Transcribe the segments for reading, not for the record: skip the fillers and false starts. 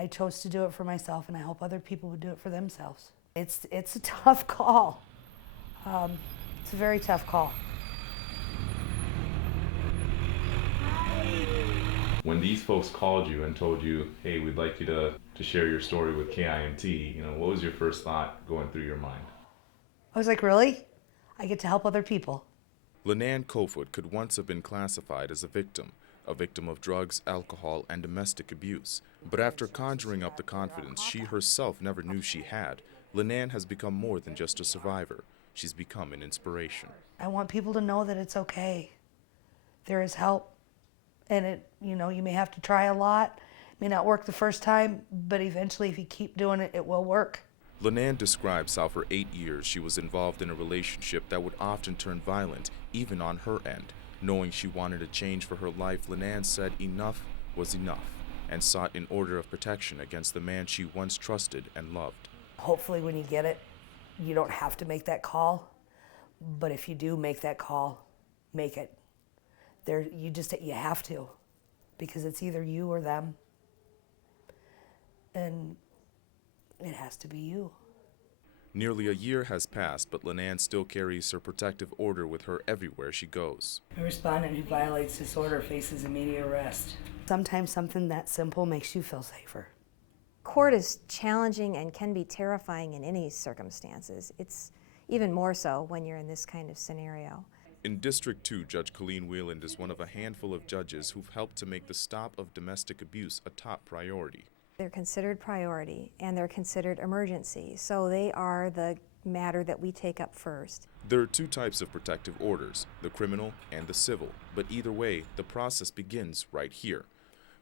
I chose to do it for myself, and I hope other people would do it for themselves. It's a tough call. It's a very tough call. When these folks called you and told you, hey, we'd like you to share your story with KIMT, what was your first thought going through your mind? I was like, really? I get to help other people. Lenan Kofoot could once have been classified as a victim of drugs, alcohol, and domestic abuse. But after conjuring up the confidence she herself never knew she had, Lenan has become more than just a survivor. She's become an inspiration. I want people to know that it's okay. There is help. And you may have to try a lot. It may not work the first time, but eventually if you keep doing it, it will work. Lenan describes how for 8 years she was involved in a relationship that would often turn violent, even on her end. Knowing she wanted a change for her life, Lenan said enough was enough and sought an order of protection against the man she once trusted and loved. Hopefully when you get it, you don't have to make that call. But if you do make that call, make it. You have to, because it's either you or them. And it has to be you. Nearly a year has passed, but Lenan still carries her protective order with her everywhere she goes. A respondent who violates this order faces immediate arrest. Sometimes something that simple makes you feel safer. Court is challenging and can be terrifying in any circumstances. It's even more so when you're in this kind of scenario. In District 2, Judge Colleen Wheeland is one of a handful of judges who've helped to make the stop of domestic abuse a top priority. They're considered priority and they're considered emergency, so they are the matter that we take up first. There are two types of protective orders, the criminal and the civil, but either way, the process begins right here.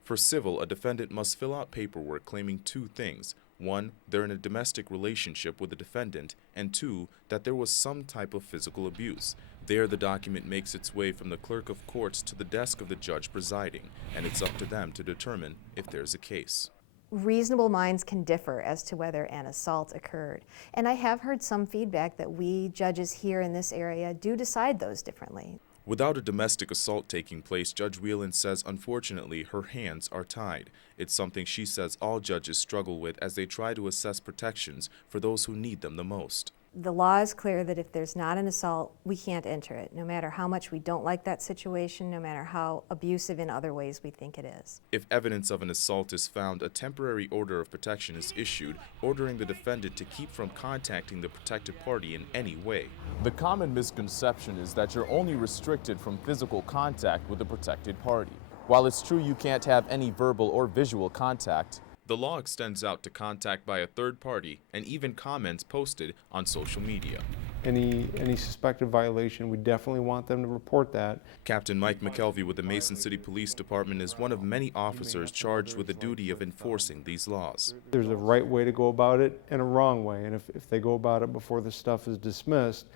For civil, a defendant must fill out paperwork claiming two things. One, they're in a domestic relationship with the defendant, and two, that there was some type of physical abuse. There, the document makes its way from the clerk of courts to the desk of the judge presiding, and it's up to them to determine if there's a case. Reasonable minds can differ as to whether an assault occurred. And I have heard some feedback that we judges here in this area do decide those differently. Without a domestic assault taking place, Judge Wheeland says unfortunately her hands are tied. It's something she says all judges struggle with as they try to assess protections for those who need them the most. The law is clear that if there's not an assault, we can't enter it, no matter how much we don't like that situation, no matter how abusive in other ways we think it is. If evidence of an assault is found, a temporary order of protection is issued, ordering the defendant to keep from contacting the protected party in any way. The common misconception is that you're only restricted from physical contact with the protected party. While it's true you can't have any verbal or visual contact, the law extends out to contact by a third party and even comments posted on social media. Any suspected violation, we definitely want them to report that. Captain Mike McKelvey with the Mason City Police Department is one of many officers charged with the duty of enforcing these laws. There's a right way to go about it and a wrong way, and if they go about it before the stuff is dismissed,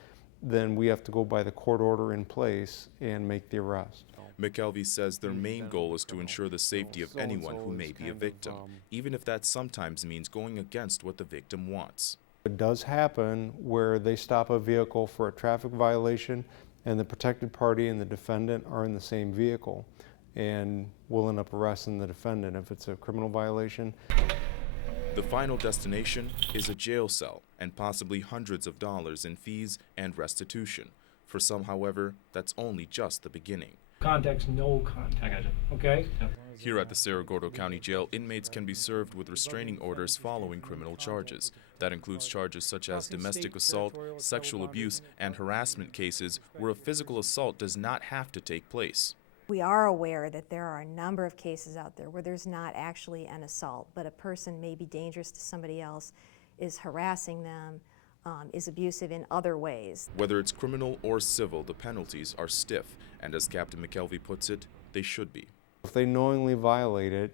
then we have to go by the court order in place and make the arrest. McKelvey says their main goal is to ensure the safety of anyone who may be a victim, even if that sometimes means going against what the victim wants. It does happen where they stop a vehicle for a traffic violation and the protected party and the defendant are in the same vehicle, and we'll end up arresting the defendant if it's a criminal violation. The final destination is a jail cell and possibly hundreds of dollars in fees and restitution. For some, however, that's only just the beginning. Context, no contact. I got you. Okay? Yep. Here at the Cerro Gordo County Jail, inmates can be served with restraining orders following criminal charges. That includes charges such as domestic assault, sexual abuse, and harassment cases where a physical assault does not have to take place. We are aware that there are a number of cases out there where there's not actually an assault, but a person may be dangerous to somebody else, is harassing them, is abusive in other ways. Whether it's criminal or civil, the penalties are stiff, and as Captain McKelvey puts it, they should be. If they knowingly violate it,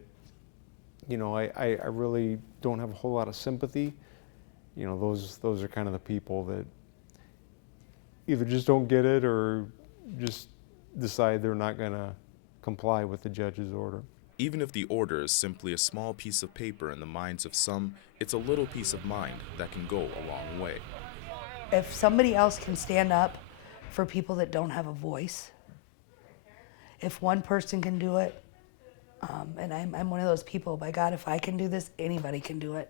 I really don't have a whole lot of sympathy. Those are kind of the people that either just don't get it or just decide they're not going to comply with the judge's order. Even if the order is simply a small piece of paper in the minds of some, it's a little peace of mind that can go a long way. If somebody else can stand up for people that don't have a voice, if one person can do it, And I'm one of those people, by God, if I can do this, anybody can do it.